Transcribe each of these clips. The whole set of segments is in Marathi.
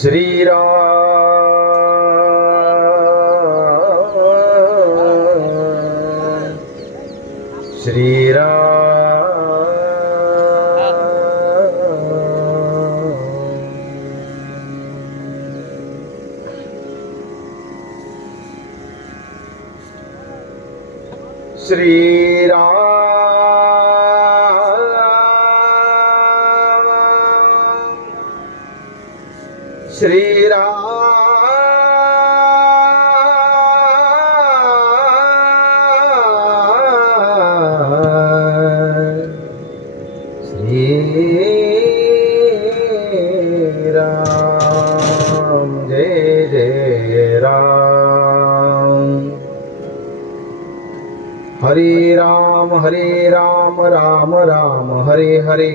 श्रीराम Three. हरे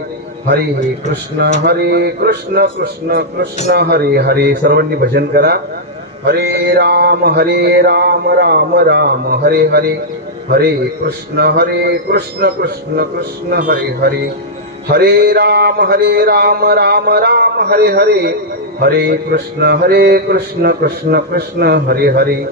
हरे कृष्ण हरे कृष्ण कृष्ण कृष्ण, हरे हरे. सर्वांनी भजन करा. हरे राम हरे राम राम राम. हरे हरे हरे कृष्ण हरे कृष्ण कृष्ण कृष्ण, हरे हरे. हरे राम हरे राम राम राम. हरे हरे हरे कृष्ण हरे कृष्ण कृष्ण कृष्ण, हरे हरे.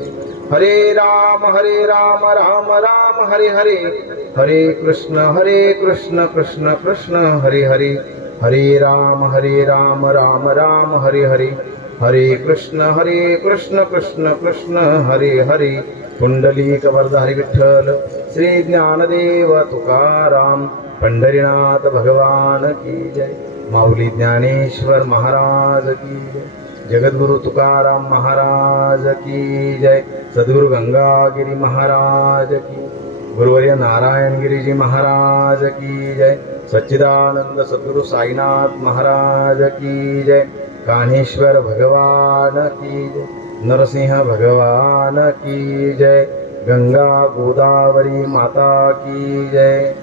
हरे राम हरे राम राम राम. हरे हरे. हरे कृष्ण हरे कृष्ण कृष्ण कृष्ण हरे हरे. हरे राम हरे राम राम राम हरे हरे. हरे कृष्ण हरे कृष्ण कृष्ण कृष्ण हरे हरे. कुंडलीक हरि विठ्ठल श्री ज्ञानदेव तुकाराम. पंढरीनाथ भगवान की जय. माऊली ज्ञानेश्वर महाराज की जय. जगद्गुरु तुकाराम महाराज की जय. सद्गुरु गंगागिरी महाराज की गुरुवर्य नारायण गिरीजी महाराज की जय. सच्चिदानंद सद्गुरु साईनाथ महाराज की जय. कान्हेश्वर भगवान की जय. नरसिंह भगवान की जय. गंगा गोदावरी माता की जय.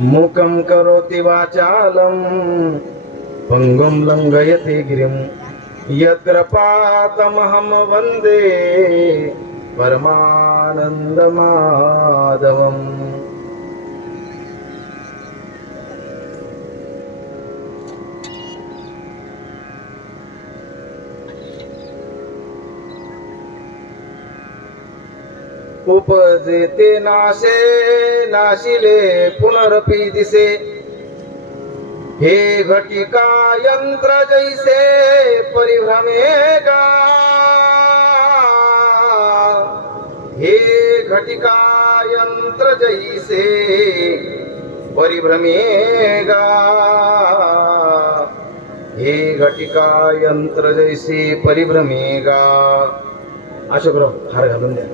मूकं करोति वाचालं पङ्गुं लङ्घयति गिरिं. यत्कृपातमहं वन्दे परमानन्दमाधवम्। उपजेते नाशे नाशिले पुनरपि दिसे। हे घटिका यंत्र जैसे परिभ्रमे गा हे घटिका यंत्र जैसे परिभ्रमेगा हे घटिका यंत्र जैसे परिभ्रमेगा अशोक अशोकराव हार घालून द्या.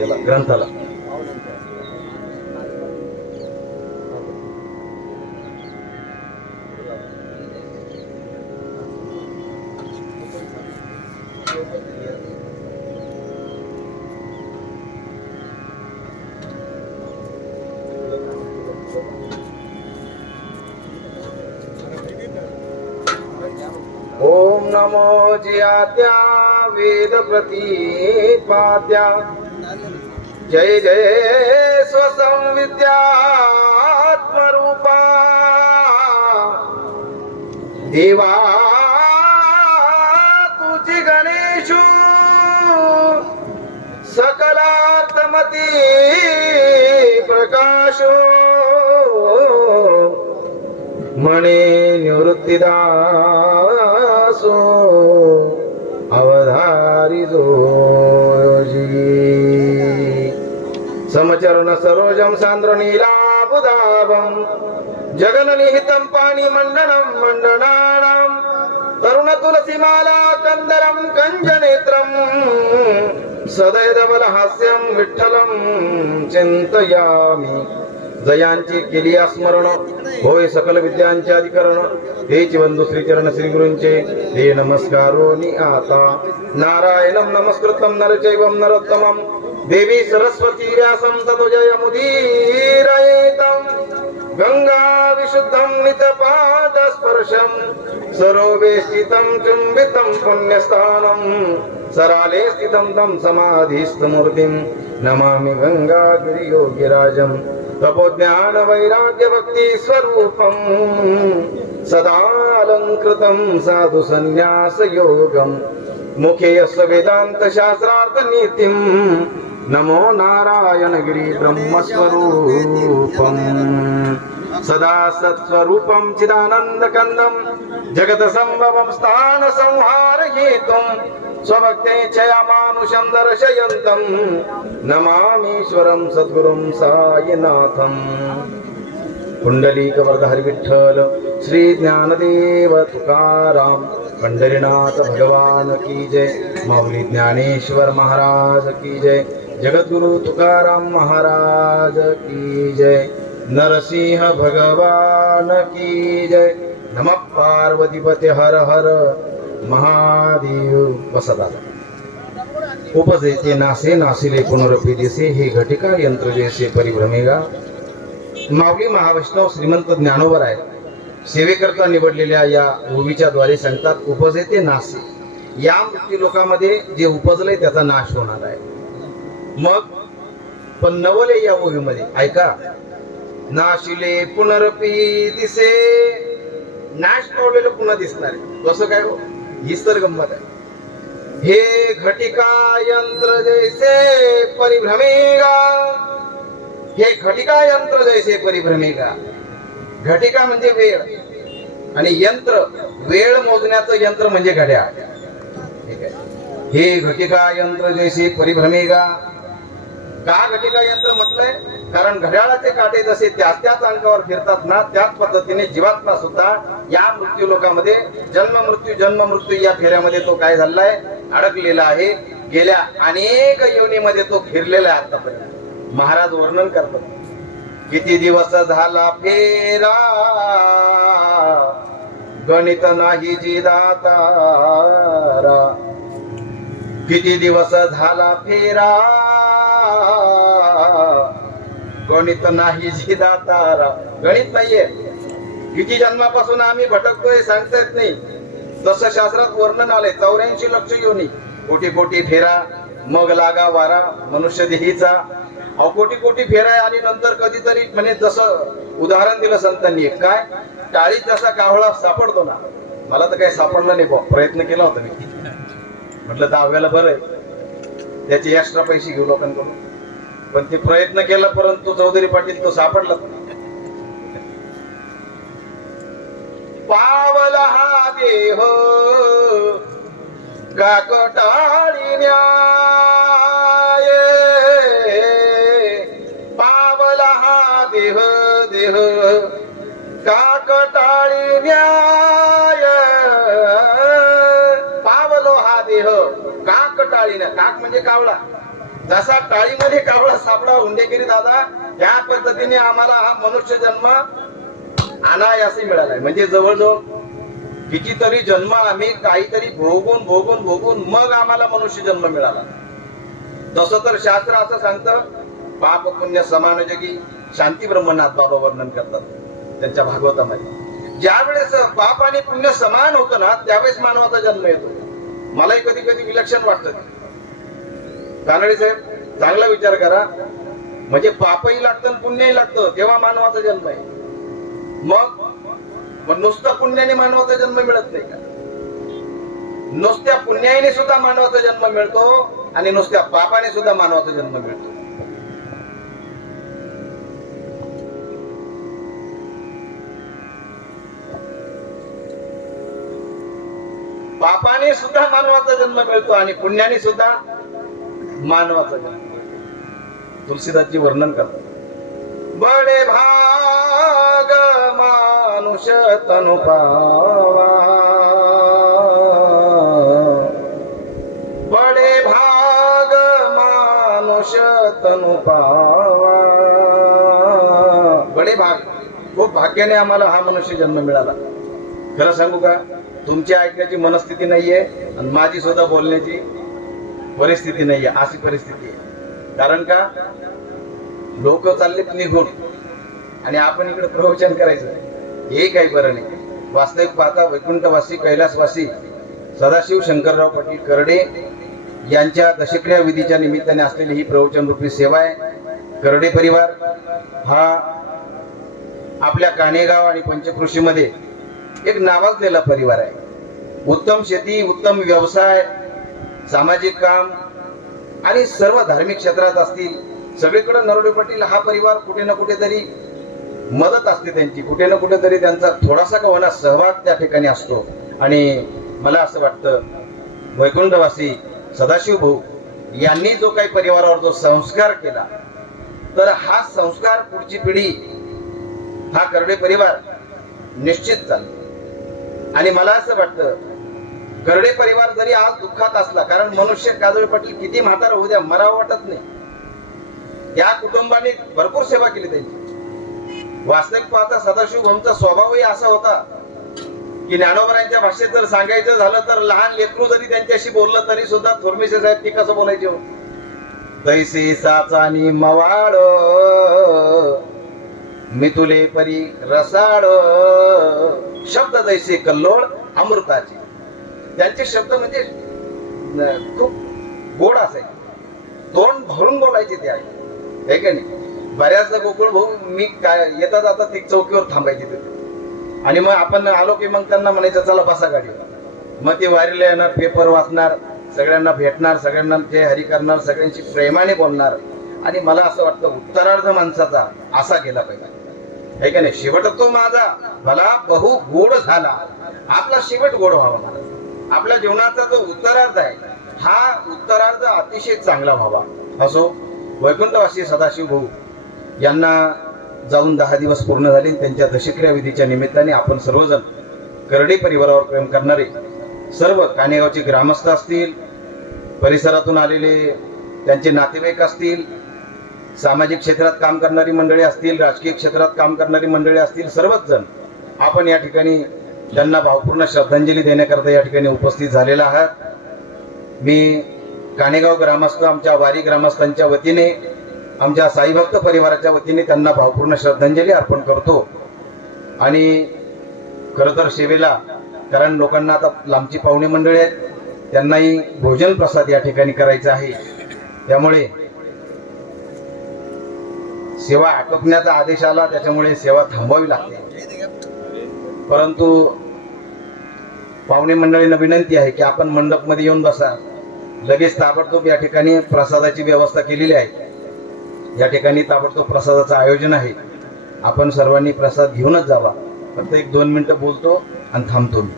याला ग्रंथाला. ओम नमो जियात्या वेद प्रतिपाद्या जय जय स्वसंविद्यात्मरूपा। देवा तुझी गणेशू सकलार्थमती प्रकाशो। म्हणे असो अवधारी जोजी समचरण सरोजं सान्द्र नीलाबुदाभं जगननिहितं पाणिमण्डनं मण्डनानां तरुणतुलसीमाला कन्दरं कञ्जनेत्रं सदैदबलहास्यं विठ्ठलं चिन्तयामि. जयांची केली स्मरण होय सकल विद्यांचे अधिकरण. हेच बंधू श्रीचरण श्री गुरूंचे हे नमस्कारो नि आता. नारायणं नमस्कृतं नरचैवं नरोत्तमं. देवी सरस्वती व्यासं ततो जयमुदीरयेतं गंगा సరాలే స్థితం తం సమాధిస్థమూర్తిం నమామి గంగాగిరియోగిరాజం. తపోజ్ఞాన వైరాగ్య భక్తి స్వరూపం సదాలంకృతం సాధు సన్యాస యోగం ముఖే ముఖేయస్వ వేదాంత శాస్త్రార్థ నీతిం. నమో నారాయణ గిరి బ్రహ్మ స్వరూపం సదా సత్స్వరూపం చిదానందకందం. జగత సంభవం స్థాన సంహారయేతుం. स्वभक्ते चयामानुषं दर्शयन्तं। नमामीश्वरं सद्गुरुं सायिनाथम्। पुंडलीकवर्धहरि विठ्ठल श्री ज्ञानदेव तुकाराम पंढरीनाथ भगवान की जय। माऊली ज्ञानेश्वर महाराज की जय। जगद्गुरु तुकाराम महाराज की जय। नरसिंह भगवान की जय। नमः पार्वतीपते हर हर। महादेव बसदा उपजेते नासे नासिले पुनरपी दिसे हे घटिका यंत्र जैसे परिभ्रमेगा. माऊली महावैष्णव श्रीमंत ज्ञानोवर आहे सेवेकरता निवडलेल्या या भूमीच्या द्वारे सांगतात उपजेते नासे. या मृत्यू लोकांमध्ये जे उपजलंय त्याचा नाश होणार आहे. मग पण नवले या ओवीमध्ये ऐका. नाशिले पुनरपी दिसे. नाश पावलेलं पुन्हा दिसणार आहे. कसं काय हो? हीच तर गंमत आहे. हे घटिका यंत्र जैसे परिभ्रमेगा. हे घटिका यंत्र जैसे परिभ्रमेगा. घटिका म्हणजे वेळ आणि यंत्र वेळ मोजण्याचं यंत्र म्हणजे घड्याळ. ठीक आहे? हे घटिका यंत्र जैसे परिभ्रमेगा. का घटिका यंत्र म्हटलंय कारण घड्याळाचे काटे जसे त्याच त्याच अंगावर फिरतात ना त्याच पद्धतीने जीवात्मा सुद्धा या मृत्यू लोकांमध्ये जन्म मृत्यू जन्म मृत्यू या फेऱ्यामध्ये तो काय झालाय अडकलेला आहे. गेल्या अनेक योनीमध्ये तो फिरलेला आहे आतापर्यंत. महाराज वर्णन करतात. किती दिवस झाला फेरा? गणित नाही जी दातारा किती दिवस झाला फेरा? गणित नाही जी दातारा गणित नाहीये. किती जन्मापासून आम्ही भटकतोय सांगता येत नाही. तसं शास्त्रात वर्णन आले चौऱ्याऐंशी लक्ष घेऊन कोटी कोटी फेरा मग लागा वारा मनुष्य देहीचा. अहो कोटी कोटी फेरा आणि नंतर कधीतरी म्हणजे जसं उदाहरण दिलं संतांनी. काय? टाळीत जसा कावळा सापडतो ना. मला तर काही सापडलं नाही बा प्रयत्न केला होता मी. म्हटलं दहाव्याला बरं आहे. त्याचे एक्स्ट्रा पैसे घेऊ लोकांकडून. पण ते प्रयत्न केला परंतु चौधरी पाटील तो सापडला. पावला हा देह काकटाळी न्याय. पावला हा देह देह काकटाळी न्याय. पावलो हा देह काकटाळीनं काक म्हणजे कावळा. जसा काळीमध्ये कावळा सापडा हुंडेगिरी दादा या पद्धतीने आम्हाला हा मनुष्य जन्म अनायासे मिळालाय. म्हणजे जवळजवळ कितीतरी जन्म आम्ही काहीतरी भोगून भोगून भोगून मग आम्हाला मनुष्य जन्म मिळाला. तसं तर शास्त्र असं सांगतं पाप पुण्य समान जगी शांती ब्रह्मनाथ बाबा वर्णन करतात त्यांच्या भागवतामध्ये. ज्या वेळेस पाप आणि पुण्य समान होतं ना त्यावेळेस मानवाचा जन्म येतो. मलाही कधी कधी विलक्षण वाटतं. कानडे साहेब चांगला विचार करा. म्हणजे पापही लागतं आणि पुण्यही लागतं तेव्हा मानवाचा जन्म आहे. मग मग नुसतं पुण्याने मानवाचा जन्म मिळत नाही का? नुसत्या पुण्याने सुद्धा मानवाचा जन्म मिळतो आणि नुसत्या पापाने सुद्धा मानवाचा जन्म मिळतो. पापाने सुद्धा मानवाचा जन्म मिळतो आणि पुण्याने सुद्धा मानवाचा जन्म तुलसीदासजी वर्णन करतात. बडे भाग मानुष तनु पावा. बडे भाग मानुष तनु पावा. बडे भाग. खूप भाग्याने आम्हाला हा मनुष्य जन्म मिळाला. खरं सांगू का? तुमची ऐकण्याची मनस्थिती नाहीये आणि माझी सुद्धा बोलण्याची परिस्थिती नाहीये अशी परिस्थिती आहे. कारण का? लोक चाललेत निघून. आणि आपण इकडे प्रवचन करायचं. हे काही बरं नाही. वास्तविक पाहता वैकुंठवासी कैलासवासी सदाशिव शंकरराव पाटील करडे यांच्या दशक्रिया विधीच्या निमित्ताने असलेली ही प्रवचन रूपी सेवा आहे. करडे परिवार हा आपल्या कानेगाव आणि पंचकृषीमध्ये एक नावाजलेला परिवार आहे. उत्तम शेती उत्तम व्यवसाय सामाजिक काम आणि सर्व धार्मिक क्षेत्रात असतील सगळीकडे नरोडे पाटील हा परिवार कुठे ना कुठेतरी मदत असते त्यांची. कुठे ना कुठेतरी त्यांचा थोडासा का होणार सहभाग त्या ठिकाणी असतो. आणि मला असं वाटतं वैकुंठवासी सदाशिव भाऊ यांनी जो काही परिवारावर जो संस्कार केला तर हा संस्कार पुढची पिढी हा करडे परिवार निश्चित चालतो आणि मला असं वाटतं करडे परिवार जरी आज दुःखात असला कारण मनुष्य काजळे पाटील किती म्हातारा होऊ द्या मरावं वाटत नाही. त्या कुटुंबाने भरपूर सेवा केली त्यांची. वास्तविक पाहता सदाशिव भाऊंचा स्वभावही असा होता की ज्ञानोबरांच्या भाषेत जर सांगायचं झालं तर लहान लेकरू जरी त्यांच्याशी बोललं तरी सुद्धा थोरमिसे साहेब ती कसं बोलायचे हो? तैसे साचानी मवाड मितुले परी रसाड शब्द जैसे कल्लोळ अमृताचे. त्यांचे शब्द म्हणजे खूप गोड असायचे. तोंड भरून बोलायचे ते आहे है का नाही? बऱ्याचदा गोकुळ भाऊ मी काय येता जाता ती चौकीवर थांबायची तिथे. आणि मग आपण आलो की मग त्यांना म्हणायचं चला बसा गाडीवर. मग ते वारीला येणार पेपर वाचणार सगळ्यांना भेटणार सगळ्यांना ते हरी करणार सगळ्यांशी प्रेमाने बोलणार. आणि मला असं वाटतं उत्तरार्ध माणसाचा असा गेला पाहिजे. है का नाही? शेवट तो माझा भला बहु गोड झाला. आपला शेवट गोड व्हावा. मला आपल्या जीवनाचा जो उत्तरार्ध आहे हा उत्तरार्ध अतिशय चांगला व्हावा. असो वैकुंठवासी सदाशिव भाऊ यांना जाऊन दहा दिवस पूर्ण झाले त्यांच्या दशक्रिया विधीच्या निमित्ताने आपण सर्वजण करडे परिवारावर प्रेम करणारे सर्व कानेगावचे ग्रामस्थ असतील परिसरातून आलेले त्यांचे नातेवाईक असतील सामाजिक क्षेत्रात काम करणारी मंडळी असतील राजकीय क्षेत्रात काम करणारी मंडळी असतील सर्वच जण आपण या ठिकाणी त्यांना भावपूर्ण श्रद्धांजली देण्याकरता या ठिकाणी उपस्थित झालेला आहात. मी काणेगाव ग्रामस्थ आमच्या वारी ग्रामस्थांच्या वतीने आमच्या साईभक्त परिवाराच्या वतीने त्यांना भावपूर्ण श्रद्धांजली अर्पण करतो. आणि खरं तर सेवेला कारण लोकांना आता लांबची पाहुणे मंडळी आहेत त्यांनाही भोजन प्रसाद या ठिकाणी करायचा आहे. त्यामुळे सेवा आटोपण्याचा आदेश आला त्याच्यामुळे सेवा थांबवावी लागते. परंतु पाहुणे मंडळींना विनंती आहे की आपण मंडपमध्ये येऊन बसा. लगेच ताबडतोब या ठिकाणी प्रसादाची व्यवस्था केलेली आहे. या ठिकाणी ताबडतोब प्रसादाचं आयोजन आहे. आपण सर्वांनी प्रसाद घेऊनच जावा. फक्त एक दोन मिनिटं बोलतो आणि थांबतो मी.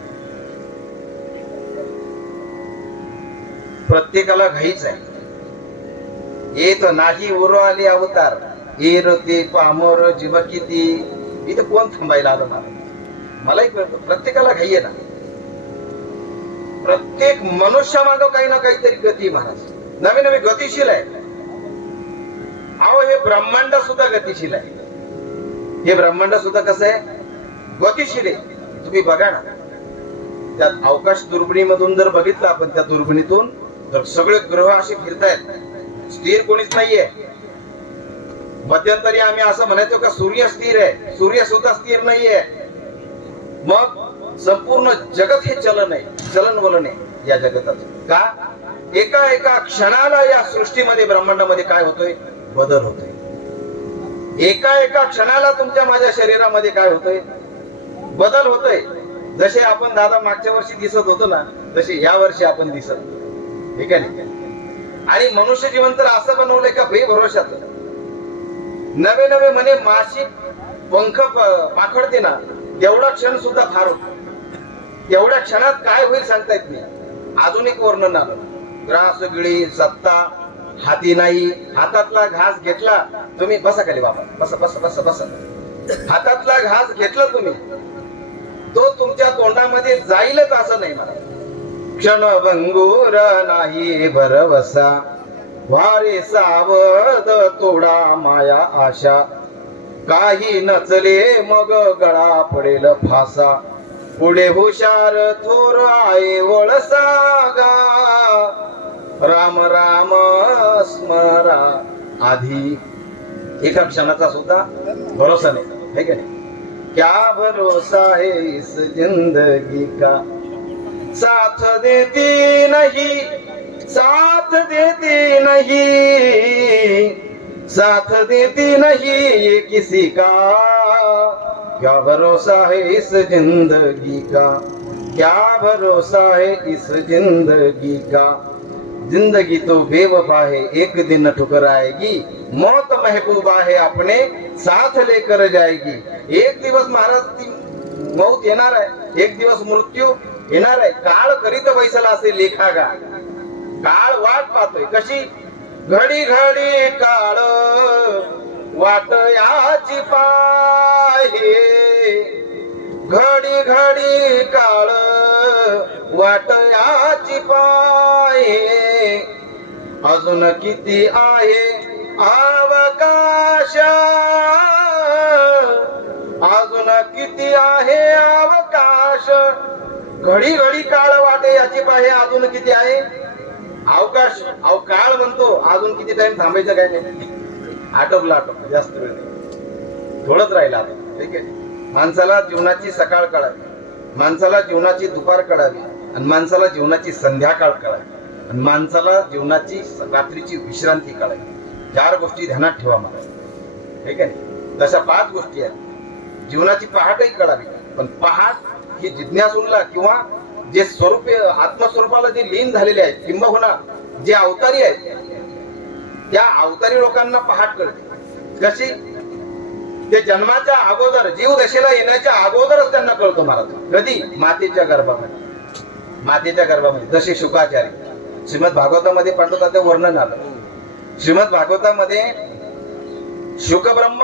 प्रत्येकाला घाईच आहे. येत नाही उरो आले अवतार. येर ते पामर जीव किती. इथं कोण थांबायला आलं मला? मला एक प्रत्येकाला घाई आहे ना. प्रत्येक मनुष्यामागं काही ना काहीतरी गती महाराज. नवी नवी गतिशील आहे. अहो हे ब्रह्मांड सुद्धा गतिशील आहे. हे ब्रह्मांड सुद्धा कसं आहे? गतिशील आहे. तुम्ही बघा ना. त्यात अवकाश दुर्बिणीमधून जर बघितलं आपण त्या दुर्बिणीतून तर सगळे ग्रह असे फिरतायत. स्थिर कोणीच नाहीये. मध्यंतरी आम्ही असं म्हणायचो का सूर्य स्थिर आहे. सूर्य सुद्धा स्थिर नाहीये. मग संपूर्ण जगत हे चलन आहे चलन वलन आहे या जगताचं का? एका एका क्षणाला या सृष्टीमध्ये ब्रह्मांडामध्ये काय होतोय? बदल होतोय. एका एका क्षणाला तुमच्या माझ्या शरीरामध्ये काय होतोय? बदल होतोय. जसे आपण दादा मागच्या वर्षी दिसत होतो ना तसे या वर्षी आपण दिसत. ठीक आहे आणि मनुष्य जीवन तर असं बनवलंय का? बे भरोशात नवे नवे म्हणे माशी पंख पाखडते ना तेवढा क्षण सुद्धा फार होतो एवढ्या क्षणात काय होईल सांगता येत नाही. अजून एक वर्णन आलं. ग्रास गिळी सत्ता हाती नाही. हातातला घास घेतला तुम्ही बसा खाली बाबा. बस बस बस बस. हातातला घास घेतला तुम्ही तो तुमच्या तोंडामध्ये जाईलच असं नाही मला. क्षणभंगूर नाही भरवसा वारे सावध तोडा माया आशा. काही नचले मग गळा पडेल फासा. पुढे हुशार थोर आहे वळसागा राम राम स्मरा. आधी एका क्षणाचा सुद्धा भरोसा नाही. है का नाही? क्या भरोसा है इस जिंदगी का? साथ देती नहीं साथ देती नहीं. साथ देती नहीं ये किसी का। क्या भरोसा है इस जिंदगी का? क्या भरोसा है इस जिंदगी का? जिंदगी तो बेवफा है एक दिन ठुकराएगी। मौत महबूबा है अपने साथ लेकर जाएगी। एक दिवस महाराज मौत येणार आहे एक दिवस मृत्यू येणार आहे। काळ करीत बैसला असे लेखागा काळ वाट पाहतोय कशी घडी घडी काळ वाट याची पाहे. घडी घडी काळ वाट याची पाहे. अजून किती आहे अवकाश? अजून किती आहे अवकाश? घडी घडी काळ वाटे याची पाहे. अजून किती आहे? अवकाश अव काळ म्हणतो अजून किती टाइम थांबायचं काय नाही. आटोपला आटोप जास्त वेळ नाही. थोडंच राहिलं आता ठीक आहे. माणसाला जीवनाची सकाळ कळावी. माणसाला जीवनाची दुपार कळावी. आणि माणसाला जीवनाची संध्याकाळ कळावी. आणि माणसाला जीवनाची रात्रीची विश्रांती कळावी. चार गोष्टी ध्यानात ठेवा मला. ठीक आहे? तशा पाच गोष्टी आहेत. जीवनाची पहाटही कळावी. पण पहाट ही जिज्ञासूनला किंवा जे स्वरूपे आत्मस्वरूपाला जे लीन झालेले आहेत किंबहुना जे अवतारी आहेत त्या अवतारी लोकांना पहाट कळते कशी? ते जन्माच्या अगोदर जीव दशेला येण्याच्या अगोदरच त्यांना कळतो महाराज. कधी? मातेच्या गर्भामध्ये. मातेच्या गर्भामध्ये. जसे शुकाचार्य. श्रीमद भागवतामध्ये पांडवताचं वर्णन आलं. श्रीमद भागवतामध्ये शुकब्रह्म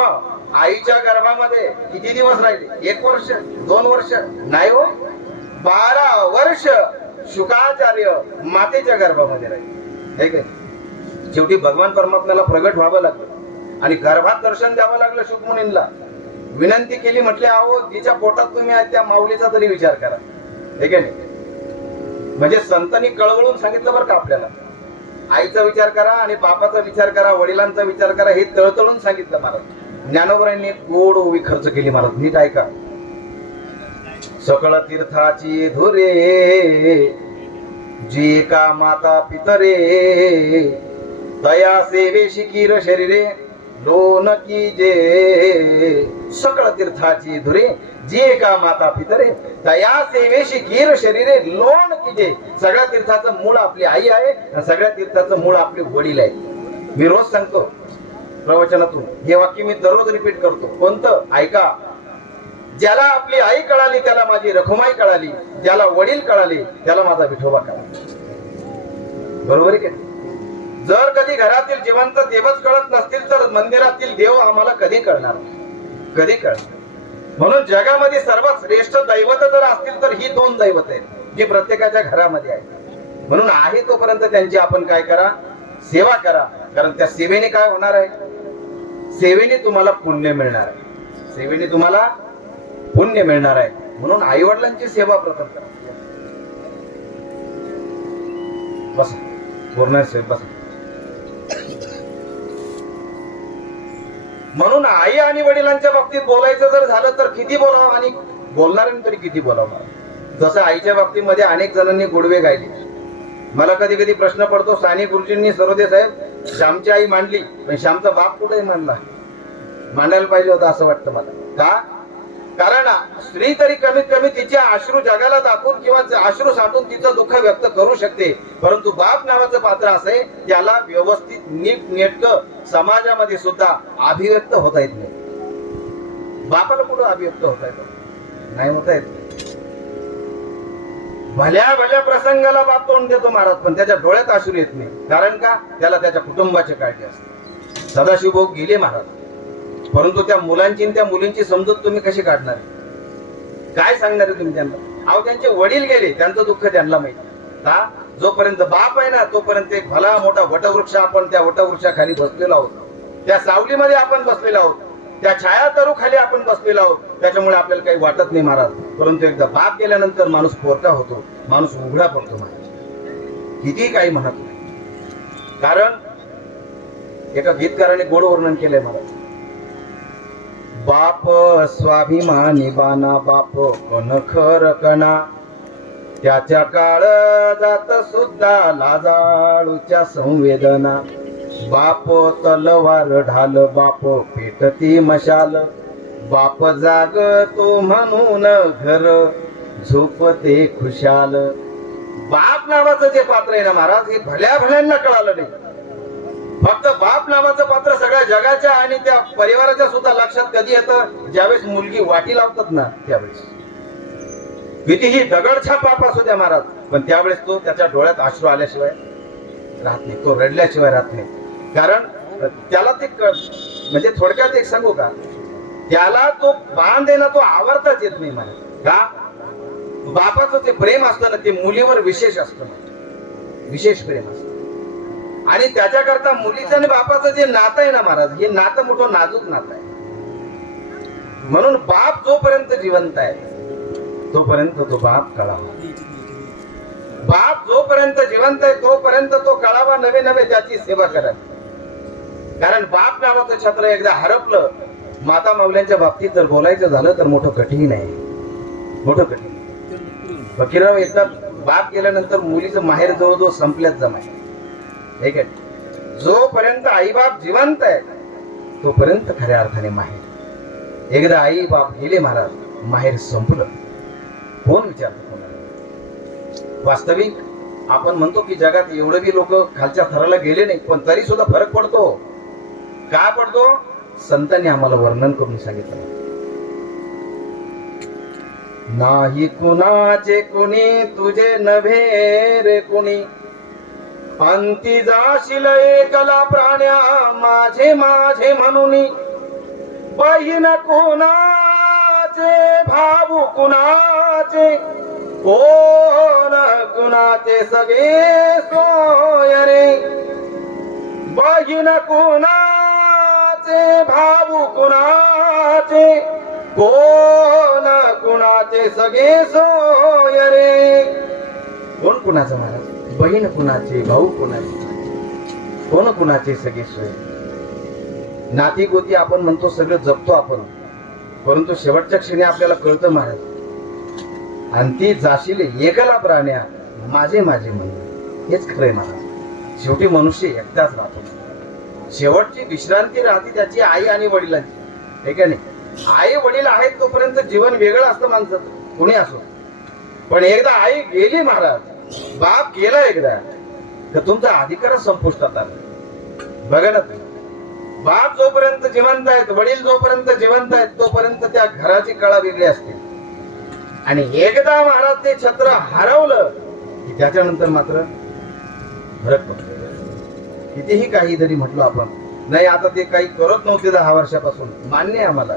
आईच्या गर्भामध्ये किती दिवस राहिले? एक वर्ष दोन वर्ष. नाही हो. बारा वर्ष शुकाचार्य मातेच्या गर्भामध्ये राहिले. शेवटी भगवान परमात्म्याला प्रगट व्हावं लागलं. आणि गर्भात दर्शन द्यावं लागलं शुकमुनीला. विनंती केली म्हटले अहो तिच्या पोटात तुम्ही आहे त्या माऊलीचा तरी विचार करा. ठीक आहे म्हणजे संतनी कळवळून सांगितलं बरं का आपल्याला. आईचा विचार करा आणि बापाचा विचार करा वडिलांचा विचार करा हे तळतळून सांगितलं महाराज. ज्ञानोबरांनी गोड ओवी खर्च केली महाराज नीट ऐका. सकळ तीर्थाची धुरे जी का माता पितरे दया सेवे शिकीर शरीरे लोन की जे सकळ तीर्थाची धुरे जी का माता पितरे दया सेवेशी गिर शरीरे लोण की जे सगळ्या तीर्थाचं मूळ आपली आई आहे आणि सगळ्या तीर्थाचं मूळ आपले वडील आहे मी रोज सांगतो प्रवचनातून हे वाक्य मी दररोज रिपीट करतो. कोणतं? ऐका. ज्याला आपली आई कळाली त्याला माझी रखुमाई कळाली ज्याला वडील कळाले त्याला माझा विठोबा कळाला. बरोबर आहे का जर कधी घरातील जिवंत देवच कळत नसतील तर मंदिरातील देव आम्हाला कधी कळणार कधी कळणार म्हणून जगामध्ये सर्वात श्रेष्ठ दैवत जर असतील तर ही दोन दैवत आहेत जी प्रत्येकाच्या घरामध्ये आहेत. म्हणून आहे तोपर्यंत त्यांची आपण काय करा? सेवा करा. कारण त्या सेवेने काय होणार आहे? सेवेने तुम्हाला पुण्य मिळणार आहे. सेवेने तुम्हाला पुण्य मिळणार आहे. म्हणून आईवडिलांची सेवा प्रथम करा. बस. पूर्ण बस. म्हणून आई आणि वडिलांच्या बाबतीत बोलायचं जर झालं तर किती बोलावं आणि बोलणाऱ्यांनी तरी किती बोलावं? जसं आईच्या बाबतीमध्ये अनेक जणांनी गोडवे गायले. मला कधी कधी प्रश्न पडतो साने गुरुजींनी सरोदे साहेब श्यामची आई मांडली पण श्यामचा बाप कुठे मांडला? मांडायला पाहिजे होता असं वाटतं मला. का? कारण स्त्री तरी कमीत कमी तिचे अश्रू जगाला दाखवून किंवा अश्रू साठून तिचं दुःख व्यक्त करू शकते. परंतु बाप नावाचं पात्र असे त्याला व्यवस्थित नीट नेटक समाजामध्ये सुद्धा अभिव्यक्त होता येत नाही. बापाला कुठं अभिव्यक्त होता येत? नाही होता येत. भल्या भल्या प्रसंगाला बाप तोंड देतो महाराज पण त्याच्या डोळ्यात आश्रू येत नाही. कारण का? त्याला त्याच्या कुटुंबाची काळजी असते. सदाशिव भोग गेले महाराज. परंतु त्या मुलांची आणि त्या मुलींची समजूत तुम्ही कशी काढणार? काय सांगणार आहे तुम्ही त्यांना? अहो त्यांचे वडील गेले त्यांचं दुःख त्यांना माहिती का जोपर्यंत बाप आहे ना तोपर्यंत एक भला मोठा वटवृक्ष आपण त्या वटवृक्षाखाली बसलेलो आहोत. त्या सावलीमध्ये आपण बसलेलो आहोत. त्या छाया खाली आपण बसलेलो आहोत. त्याच्यामुळे आपल्याला काही वाटत नाही महाराज. परंतु एकदा बाप गेल्यानंतर माणूस पोरका होतो. माणूस उघडा पडतो महाराज. काही म्हणत नाही. कारण एका गीतकाराने गोड वर्णन केलंय महाराज. बाप स्वाभिमानी बाना बाप कन खर कणा? त्याच्या काळ जात सुद्धा लाजाळूच्या संवेदना. बाप तलवार ढाल बाप पेटती मशाल. बाप जाग तो म्हणून घर झोपते खुशाल. बाप नावाचं जे पात्र आहे ना महाराज हे भल्या भल्यांना कळालं नाही. फक्त बाप नावाचं पात्र सगळ्या जगाच्या आणि त्या परिवाराच्या सुद्धा लक्षात कधी येतं? ज्यावेळेस मुलगी वाटी लावतात ना त्यावेळेस. कितीही दगडछाप बाप असू द्या महाराज. पण त्यावेळेस तो त्याच्या डोळ्यात अश्रू आल्याशिवाय राहत नाही. तो रडल्याशिवाय राहत नाही. कारण त्याला ते म्हणजे थोडक्यात एक सांगू का? त्याला तो बांध देणं तो आवडताच येत नाही मला का? बापाचं जे प्रेम असतं ना ते मुलीवर विशेष असतं विशेष प्रेम असतं. आणि त्याच्याकरता मुलीचं आणि बापाचं जे नातं आहे ना महाराज हे नातं मोठं नाजूक नातं आहे. म्हणून बाप जोपर्यंत जिवंत आहे तोपर्यंत तो बाप कळावा. बाप जोपर्यंत जिवंत आहे तोपर्यंत तो कळावा नवे नवे त्याची सेवा करा कारण बाप नावाचं छत्र एकदा हरपलं माता माऊल्यांच्या बाबतीत जर बोलायचं झालं तर मोठं कठीण आहे. मोठं कठीण फकीरराव एकदा बाप गेल्यानंतर मुलीचं माहेर जवळजवळ संपल्याच जमाय ठीक आहे जोपर्यंत आईबाप जिवंत आहे तोपर्यंत खऱ्या अर्थाने माहेर. एकदा आई बाप गेले महाराज माहेर संपलं. कोण विचारतो कोणाला? वास्तविक आपण म्हणतो की जगात एवढं बी लोक खालच्या थराला गेले नाही पण तरी सुद्धा फरक पडतो. का पडतो? संतांनी आम्हाला वर्णन करून सांगितलं. नाही कुणाचे कुणी तुझे नव्हे रे कुणी. अंती जाशील एकला प्राण्या माझे माझे म्हणून. बहीण कुणाचे भाऊ कुणाचे कोण कुणाचे सगळे सोय रे बहीण कुणाचे भाऊ कुणाचे कोण कुणाचे सगळे सोय रे कोण कुणाचं बहीण कुणाची भाऊ कुणाची? कोण कुणाचे सगळे सोय? नाती गोती आपण म्हणतो सगळं जपतो आपण. परंतु शेवटच्या क्षणी आपल्याला कळतं महाराज. आणि ती जाशील एकला प्राण्या माझे माझे म्हण हेच खरंय महाराज. शेवटी मनुष्य एकटाच राहतो. शेवटची विश्रांती राहते त्याची आई आणि वडिलांची. ठीक आहे नाही? आई वडील आहेत तोपर्यंत जीवन वेगळं असतं माणसाचं. कोणी असो. पण एकदा आई गेली महाराज बाप केला एकदा तर तुमचा अधिकारच संपुष्टात आला. बघा ना तुम्ही. बाप जोपर्यंत जिवंत आहेत वडील जोपर्यंत जिवंत आहेत तोपर्यंत त्या घराची कळा वेगळी असते. आणि एकदा महाराज ते छत्र हरवलं की त्याच्यानंतर मात्र फरक पडतो. कितीही काही जरी म्हटलो आपण नाही आता ते काही करत नव्हते दहा वर्षापासून. मान्य आम्हाला.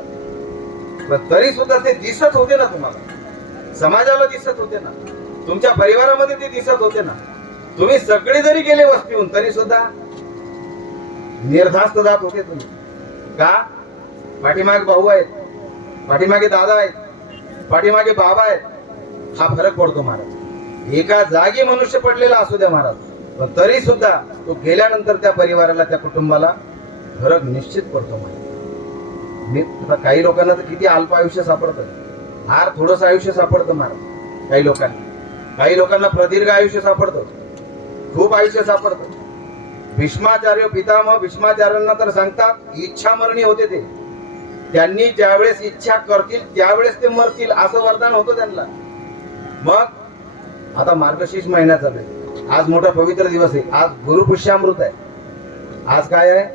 पण तरी सुद्धा ते दिसत होते ना तुम्हाला. समाजाला दिसत होते ना. तुमच्या परिवारामध्ये ते दिसत होते ना. तुम्ही सगळे जरी गेले वस्तीहून तरी सुद्धा निर्धास्त जात होते तुम्ही. का? पाठीमागे भाऊ आहेत पाठीमागे दादा आहेत पाठीमागे बाबा आहेत. हा फरक पडतो महाराज. एका जागी मनुष्य पडलेला असू द्या महाराज. पण तरी सुद्धा तो गेल्यानंतर त्या परिवाराला त्या कुटुंबाला फरक निश्चित पडतो महाराज. मी आता काही लोकांना तर किती अल्प आयुष्य सापडतं. फार थोडस आयुष्य सापडतं महाराज काही लोकांना. काही लोकांना प्रदीर्घ आयुष्य सापडतं. खूप आयुष्य सापडतं. भीष्माचार्य पितामह भीष्माचार्यांना तर सांगतात इच्छा मरणी होते ते. त्यांनी ज्यावेळेस इच्छा करतील त्यावेळेस ते मरतील असं वरदान होतं त्यांना. मग आता मार्गशीर्ष महिना चालू आहे. आज मोठा पवित्र दिवस आहे. आज गुरुपुष्यामृत आहे. आज काय आहे?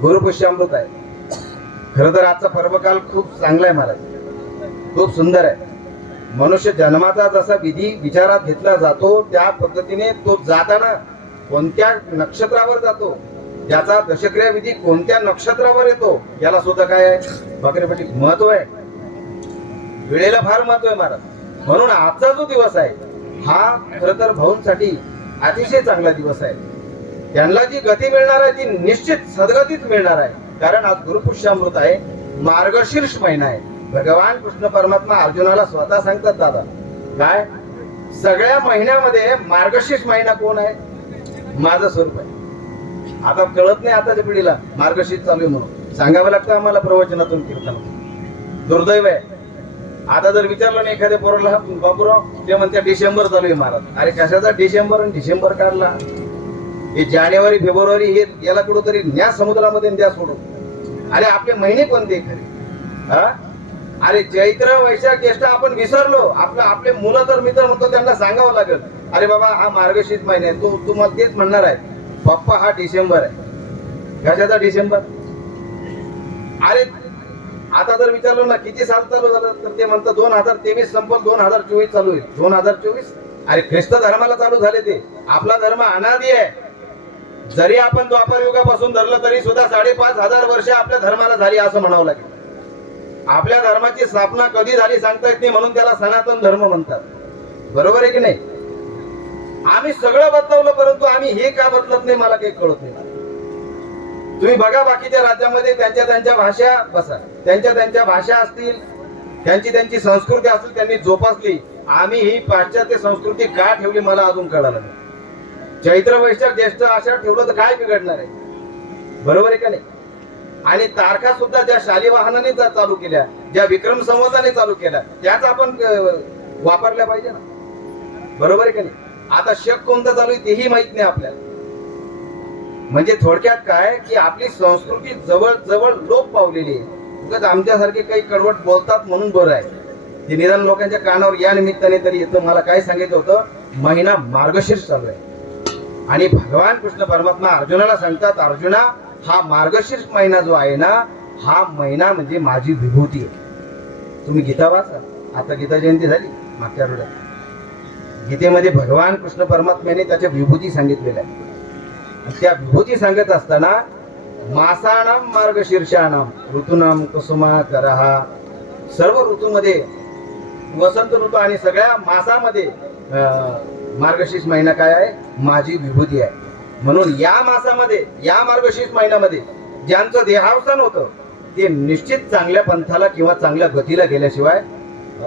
गुरुपुष्यामृत आहे. खर तर आजचा पर्वकाल खूप चांगला आहे महाराज. खूप सुंदर आहे. मनुष्य जन्माचा जसा विधी विचारात घेतला जातो त्या पद्धतीने तो जाताना कोणत्या नक्षत्रावर जातो? त्याचा दशक्रिया विधी कोणत्या नक्षत्रावर येतो? याला सुद्धा काय आहे? बकरीपट्टी महत्त्व आहे. वेळेला फार महत्त्व आहे महाराज. म्हणून आजचा जो दिवस आहे हा खर तर भाऊंसाठी अतिशय चांगला दिवस आहे. त्यांना जी गती मिळणार आहे ती निश्चित सदगतीच मिळणार आहे. कारण आज गुरुपुष्यामृत आहे मार्गशीर्ष महिना आहे. भगवान कृष्ण परमात्मा अर्जुनाला स्वतः सांगतात दादा काय? सगळ्या महिन्यामध्ये मार्गशीर्ष महिना कोण आहे? माझं स्वरूप आहे. आता कळत नाही आताच्या पिढीला मार्गशीर्ष चालू आहे म्हणून. सांगावं लागतं आम्हाला प्रवचनातून कीर्तन दुर्दैव आहे. आता जर विचारलं नाही एखाद्या पोराला बाबूराव ते म्हणते डिसेंबर चालू आहे महाराज. अरे कशाचा डिसेंबर आणि डिसेंबर काढला? हे जानेवारी फेब्रुवारी हे याला कुठंतरी न्या समुद्रामध्ये द्या सोडून. अरे आपले महिने कोणते खरे? हा? अरे चैत्र वैशाख ज्येष्ठ आपण विसरलो. आपलं आपले मुलं तर मित्र म्हणतो त्यांना सांगावं लागेल. अरे बाबा हा मार्गशीर्ष महिना आहे. तू तुम्हाला तेच म्हणणार आहे. पप्पा हा डिसेंबर आहे. कशाचा डिसेंबर? अरे आता जर विचारलो ना किती साल चालू झालं तर ते म्हणतात दोन हजार तेवीस संपल दोन हजार चोवीस चालू आहे दोन हजार चोवीस? अरे ख्रिस्त धर्माला चालू झाले ते. आपला धर्म अनादी आहे. जरी आपण द्वापर युगापासून धरलं तरी सुद्धा साडेपाच हजार वर्ष आपल्या धर्माला झाली असं म्हणावं लागेल. आपल्या धर्माची स्थापना कधी झाली सांगता येत नाही म्हणून त्याला सनातन धर्म म्हणतात. बरोबर आहे की नाही? आम्ही सगळं बदलवलं परंतु आम्ही हे का बदलत नाही मला काही कळत नाही. तुम्ही बघा बाकीच्या राज्यामध्ये त्यांच्या त्यांच्या भाषा बसा. त्यांच्या त्यांच्या भाषा असतील त्यांची त्यांची संस्कृती असतील त्यांनी जोपासली. आम्ही ही पाश्चात्य संस्कृती का ठेवली मला अजून कळालं नाही. चैत्र वैशाख ज्येष्ठ आषाढ ठेवलं तर काय बिघडणार आहे? बरोबर आहे का नाही? आणि तारखा सुद्धा ज्या शाली वाहनाने चालू केल्या ज्या विक्रम संवादाने चालू केल्या त्याच आपण वापरल्या पाहिजे ना? बरोबर आहे का नाही? आता शक कोणता चालू आहे तेही माहीत नाही आपल्याला. म्हणजे थोडक्यात काय की आपली संस्कृती जवळ जवळ लोप पावलेली आहे. आमच्यासारखे काही कडवट बोलतात म्हणून बरं आहे. ते निदान लोकांच्या कानावर या निमित्ताने तरी येतं. मला काय सांगितलं होतं महिना मार्गशीर्ष चालू आहे. आणि भगवान कृष्ण परमात्मा अर्जुनाला सांगतात अर्जुना हा मार्गशीर्ष महिना जो आहे ना हा महिना म्हणजे माझी विभूती आहे. तुम्ही गीता वाचा. आता गीता जयंती झाली मागच्या आठवड्यात. गीतेमध्ये भगवान कृष्ण परमात्म्याने त्याच्या विभूती सांगितलेल्या आहे त्या विभूती सांगत असताना मासानाम मार्गशीर्षानाम ऋतूनाम कुसुमा करहा. सर्व ऋतूमध्ये वसंत ऋतू आणि सगळ्या मासामध्ये मार्गशीर्ष महिना काय आहे? माझी विभूती आहे. म्हणून या मासामध्ये या मार्गशीर्ष महिन्यामध्ये ज्यांचं देहावसान होतं ते निश्चित चांगल्या पंथाला किंवा चांगल्या गतीला गेल्याशिवाय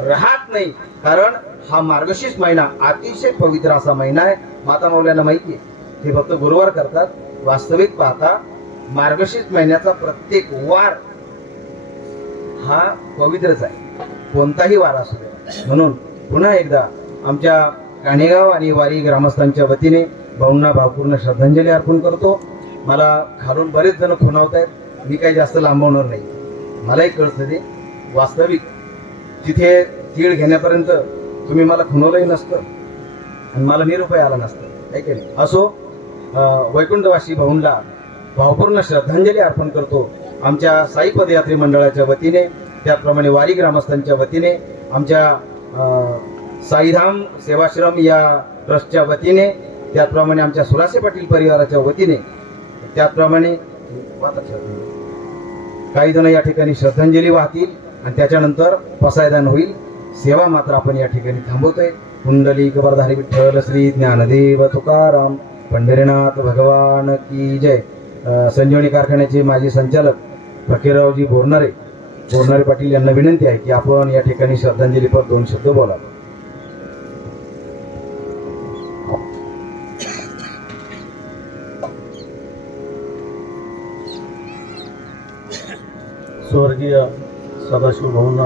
राहत नाही. कारण हा मार्गशीर्ष महिना अतिशय पवित्र असा महिना आहे. माता मौल्यांना माहिती आहे. ते फक्त गुरुवार करतात. वास्तविक पाहता मार्गशीर्ष महिन्याचा प्रत्येक वार हा पवित्रच आहे. कोणताही वार असू दे. म्हणून पुन्हा एकदा आमच्या काणेगाव आणि वारी ग्रामस्थांच्या वतीने भाऊंना भावपूर्ण श्रद्धांजली अर्पण करतो. मला खालून बरेच जण खुणावत आहेत. मी काही जास्त लांबवणार नाही. मलाही कळतं ते. वास्तविक तिथे तीळ घेण्यापर्यंत तुम्ही मला खुणवलंही नसतं. आणि मला निरुपाय आला नसतं. आहे की नाही? असो वैकुंठवासी भाऊंला भावपूर्ण श्रद्धांजली अर्पण करतो. आमच्या साई पदयात्री मंडळाच्या वतीने त्याचप्रमाणे वारी ग्रामस्थांच्या वतीने आमच्या साईधाम सेवाश्रम या ट्रस्टच्या वतीने त्याचप्रमाणे आमच्या सुरासे पाटील परिवाराच्या वतीने त्याचप्रमाणे काही जण या ठिकाणी श्रद्धांजली वाहतील आणि त्याच्यानंतर पसायदान होईल. सेवा मात्र आपण या ठिकाणी थांबवतोय. कुंडली कबरधारी विठ्ठल श्री ज्ञानदेव तुकाराम पंढरीनाथ भगवान की जय. संजीवनी कारखान्याचे माजी संचालक फकीररावजी बोरणारे बोरणारे पाटील यांना विनंती आहे की आपण या ठिकाणी श्रद्धांजलीपर दोन शब्द बोलावं. स्वर्गीय सदाशिव भाऊंना